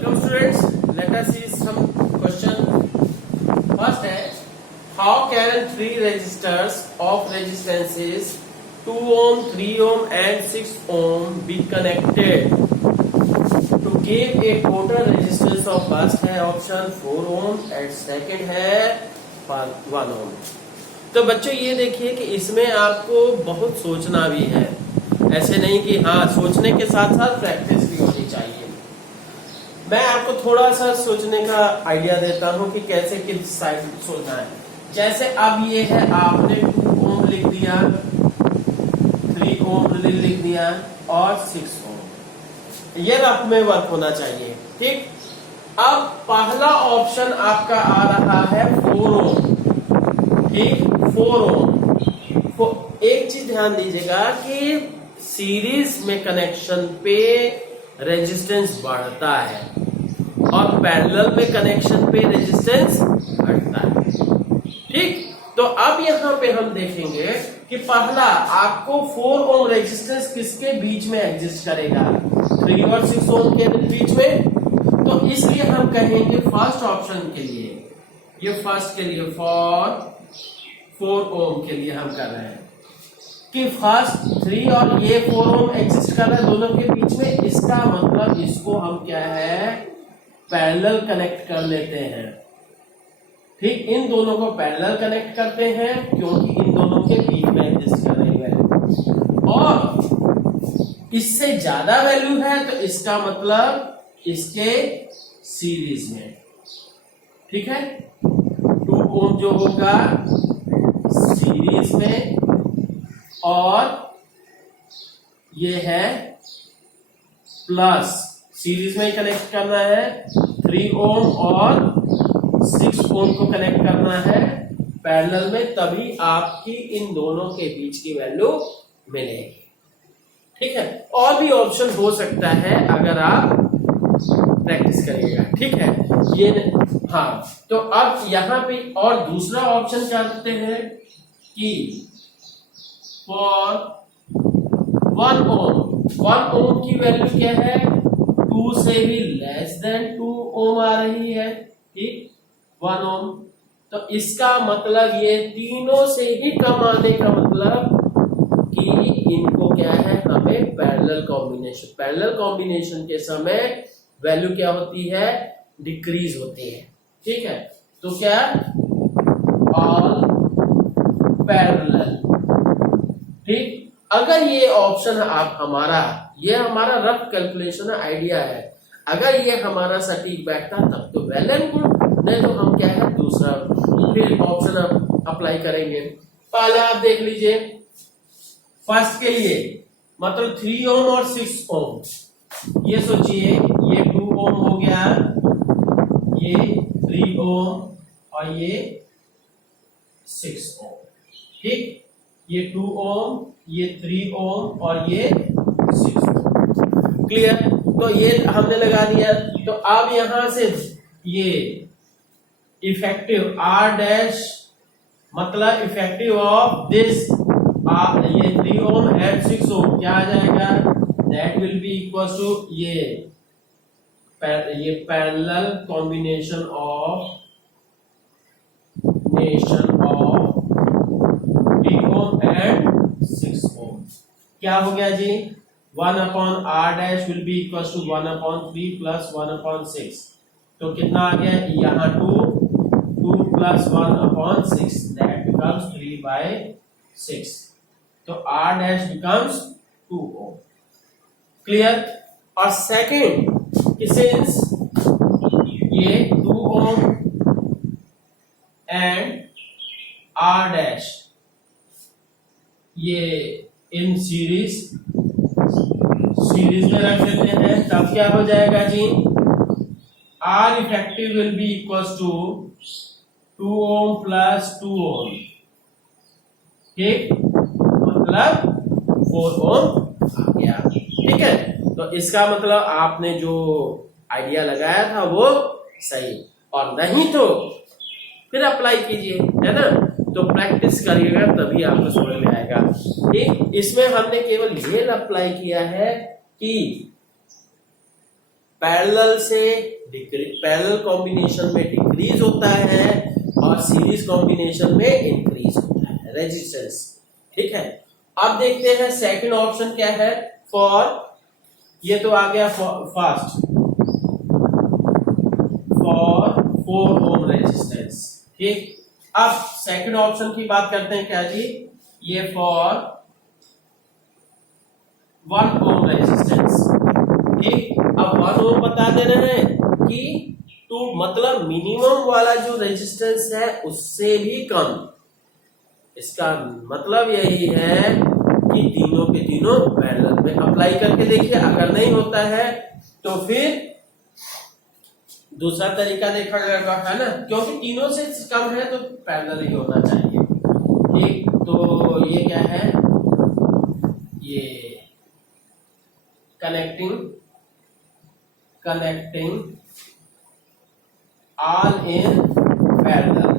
Welcome students, let us see some question. First is, how can three resistors of resistances 2 ohm, 3 ohm and 6 ohm be connected to give a total resistance of first है option 4 ohm and second है 1 ohm. तो बच्चों ये देखिए कि इसमें आपको बहुत सोचना भी है, ऐसे नहीं कि हाँ सोचने के साथ साथ प्रैक्टिस भी होनी चाहिए. मैं आपको थोड़ा सा सोचने का आइडिया देता हूं कि कैसे किस साइड सोचना है. जैसे अब ये है, आपने 2 ओम लिख दिया, 3 ओम लिख दिया और 6 ओम, ये रफ में वर्क होना चाहिए. ठीक, अब पहला ऑप्शन आपका आ रहा है 4 ओम. ठीक, 4 ओम. एक चीज ध्यान दीजिएगा कि सीरीज में कनेक्शन पे रेजिस्टेंस बढ़ता है और पैरेलल में कनेक्शन पे रेजिस्टेंस घटता है. ठीक, तो अब यहां पे हम देखेंगे कि पहला आपको 4 ओम रेजिस्टेंस किसके बीच में एग्जिस्ट करेगा, 3 और 6 ओम के बीच में. तो इसलिए हम कहेंगे फर्स्ट ऑप्शन के लिए, ये फर्स्ट के लिए फॉर 4 ओम के लिए हम कर रहे हैं कि फर्स्ट 3 और ये 4 ओम एग्जिस्ट कर रहा है दोनों के बीच में. इसका मतलब इसको हम क्या है, पैरेलल कनेक्ट कर लेते हैं. ठीक, इन दोनों को पैरेलल कनेक्ट करते हैं क्योंकि इन दोनों के बीच में एग्जिस्ट कर रही है और इससे ज्यादा वैल्यू है तो इसका मतलब इसके सीरीज में. ठीक है, 2 ओम जो होगा सीरीज में और ये है प्लस, सीरीज में कनेक्ट करना है 3 ओम और 6 ओम को कनेक्ट करना है पैरेलल में, तभी आपकी इन दोनों के बीच की वैल्यू मिलेगी. ठीक है, और भी ऑप्शन हो सकता है अगर आप प्रैक्टिस करिएगा. ठीक है, ये हाँ. तो अब यहां पे और दूसरा ऑप्शन क्या देते हैं कि फॉर 1 ओम की वैल्यू क्या है, 2 से भी लेस देन 2 ओम आ रही है. ठीक, 1 ओम. तो इसका मतलब ये तीनों से ही कम आने का मतलब कि इनको क्या है, हमें पैरेलल कॉम्बिनेशन के समय वैल्यू क्या होती है, डिक्रीज होती है. ठीक है, तो क्या ऑल पैरेलल. ठीक, अगर ये ऑप्शन आप ये हमारा रफ कैलकुलेशन है, आइडिया है, अगर ये हमारा सटीक बैठता तब तो वेल एंड गुड, नहीं तो हम क्या है दूसरा फिर ऑप्शन अप्लाई करेंगे. पहले आप देख लीजिए फर्स्ट के लिए, मतलब 3 ओम और 6 ओम. ये सोचिए ये 2 ओम हो गया, ये 3 ओम और ये 6 ओम. ठीक, ये 2 ओम, ये 3 ओम और ये 6 ओम. क्लियर. तो ये हमने लगा दिया. तो अब यहां से ये इफेक्टिव R डैश मतलब इफेक्टिव ऑफ दिस ये 3 ओम एंड 6 ओम क्या आ जाएगा, that will be equal to ये parallel combination of 3 ohm and 6 ohm. क्या हो गया जी, 1 upon R dash will be equal to 1 upon 3 plus 1 upon 6. तो कितना आ गया यहाँ 2 प्लस 1 अपॉन 6 दैट बिकम्स 3/6. तो R डैश बिकम्स 2 ओम. क्लियर. और सेकेंड, सिंस ये 2 ओम एंड R डैश ये इन सीरीज में रख देते हैं, तब क्या हो जाएगा जी, R effective will be equal to 2 ohm plus 2 ohm. ठीक, मतलब 4 ओम आ गया. ठीक है, तो इसका मतलब आपने जो आइडिया लगाया था वो सही, और नहीं तो फिर अप्लाई कीजिए, है ना. तो प्रैक्टिस करिएगा तभी आपको समझ में आएगा. ठीक, इसमें हमने केवल ये अप्लाई किया है कि पैरेलल से पैरेलल कॉम्बिनेशन में डिक्रीज होता है और सीरीज कॉम्बिनेशन में इंक्रीज होता है रेजिस्टेंस। ठीक है, अब देखते हैं सेकंड ऑप्शन क्या है। फॉर, ये तो आ गया फर्स्ट, फॉर 4 ओम रेजिस्टेंस। ठीक, अब सेकंड ऑप्शन की बात करते हैं क्या जी, ये फॉर 1 ओम रेजिस्टेंस। ठीक, अब 1 ओम बता दे रहे हैं कि तो मतलब मिनिमम वाला जो रेजिस्टेंस है उससे भी कम। इसका मतलब यही है कि तीनों के तीनों पैरेलल में अप्लाई करके देखिए, अगर नहीं होता है तो फिर दूसरा तरीका देखा जाएगा, है ना, क्योंकि तीनों से कम है तो पैरेलल ही होना चाहिए। ठीक, तो ये क्या है, ये कनेक्टिंग ऑल इन पैरेलल।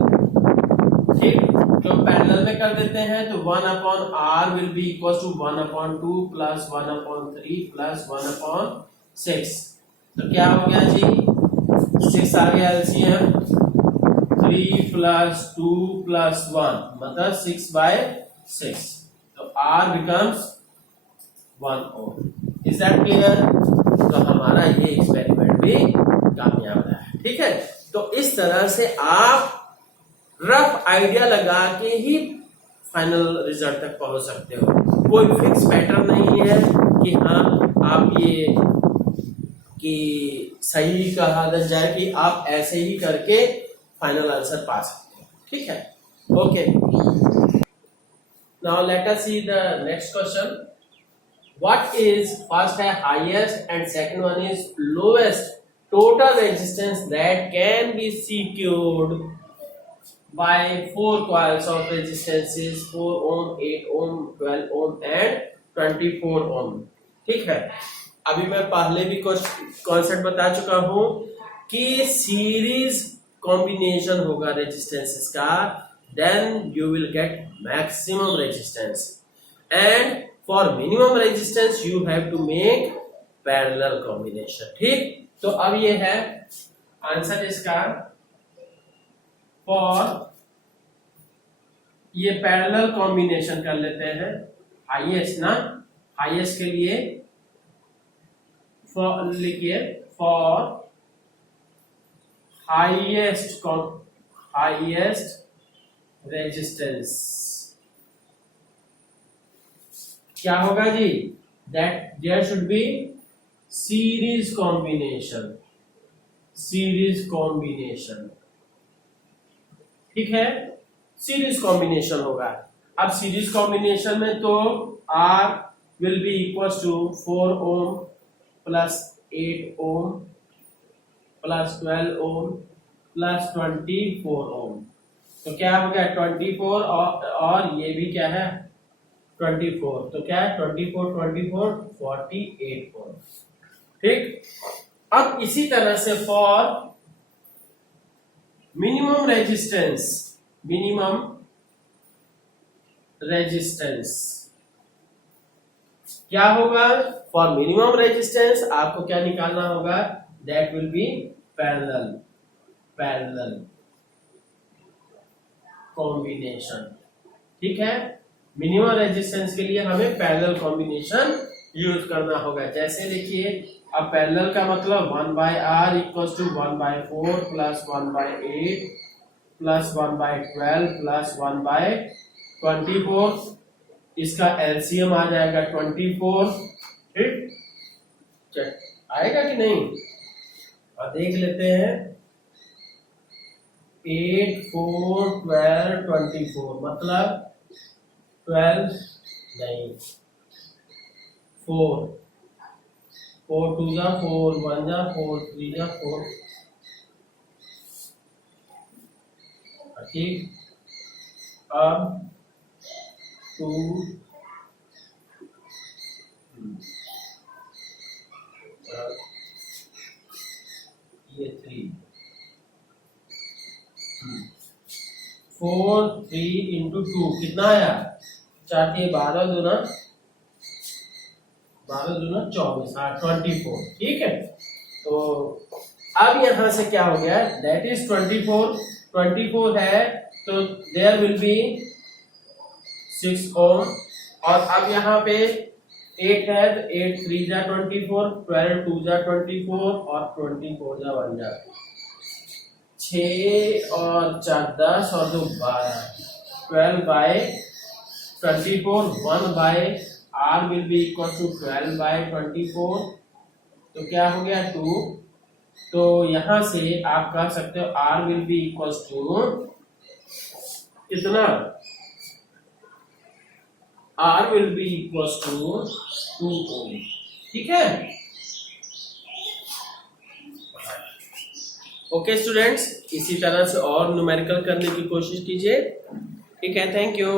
ठीक, तो पैरेलल में कर देते हैं तो 1/r will be equal to 1/2 plus 1/3 plus 1/6। तो क्या हो गया जी, 6 आ गया एलसीएम, 3 प्लस 2 प्लस 1 मतलब 6/6। तो r becomes 1 ohm। Is that clear? तो हमारा ये एक्सपेरिमेंट भी कामयाब रहा है। ठीक है, तो इस तरह से आप रफ आइडिया लगा के ही फाइनल रिजल्ट तक पहुंच सकते हो। कोई फिक्स पैटर्न नहीं है कि हाँ आप ये कि सही कहा जाए कि आप ऐसे ही करके फाइनल आंसर पा सकते हो। ठीक है, okay. Now let us see the next question. What is first है highest and second one is lowest total resistance that can be secured by 4 coils of resistances 4 ohm, 8 ohm, 12 ohm and 24 ohm। ठीक है, अभी मैं पहले भी concept बता चुका हूं कि सीरीज कॉम्बिनेशन होगा रेजिस्टेंसेस का, then you will get maximum resistance, and for minimum resistance you have to make parallel combination. ठीक, तो अब ये है आंसर इसका, फॉर ये पैरेलल कॉम्बिनेशन कर लेते हैं हाईएस्ट ना, हाईएस्ट के लिए फॉर लिखिए, फॉर हाईएस्ट रेजिस्टेंस क्या होगा जी, that there should be series combination. ठीक है, सीरीज कॉम्बिनेशन होगा। अब सीरीज कॉम्बिनेशन में तो R will be equal to 4 ohm plus 8 ohm plus 12 ohm plus 24 ohm. तो क्या हो गया 24 और ये भी क्या है 24, तो क्या है 24 48 ओम। ठीक, अब इसी तरह से फॉर मिनिमम रेजिस्टेंस क्या होगा, फॉर मिनिमम रेजिस्टेंस आपको क्या निकालना होगा, that will B parallel combination. ठीक है, मिनिमम रेजिस्टेंस के लिए हमें पैरेलल कॉम्बिनेशन यूज करना होगा। जैसे देखिए, अब पैरेलल का मतलब 1/r equals to 1/4 plus 1/8 plus 1/12 plus 1/24। इसका एलसीएम आ जाएगा 24। ठीक, आएगा कि नहीं, और देख लेते हैं। 8 4 12 24 मतलब 12 नहीं 4 4 2 जा 4 1 जा 4 3 जा 4। ठीक, अब 2 ये 3 4 3 इंटू 2 कितना आया 4 के 12 दूना 24। हाँ 24। ठीक है, तो अब यहाँ से क्या हो गया, दैट इज 24 है तो देयर विल बी 6 ओम। और अब यहाँ पे 8 है तो 8 3 जा 24, 12 2 जा 24 और 24 जा 1 जा 6 और 4 10 और 2 12, 12 by 24, 1 by r will be equal to 12 by 24, तो क्या हो गया 2। तो यहां से आप कह सकते हो r will be equal to कितना, r will be equal to 2 ohm। ठीक है, ओके स्टूडेंट्स, इसी तरह से और न्यूमेरिकल करने की कोशिश कीजिए। ठीक है, थैंक यू।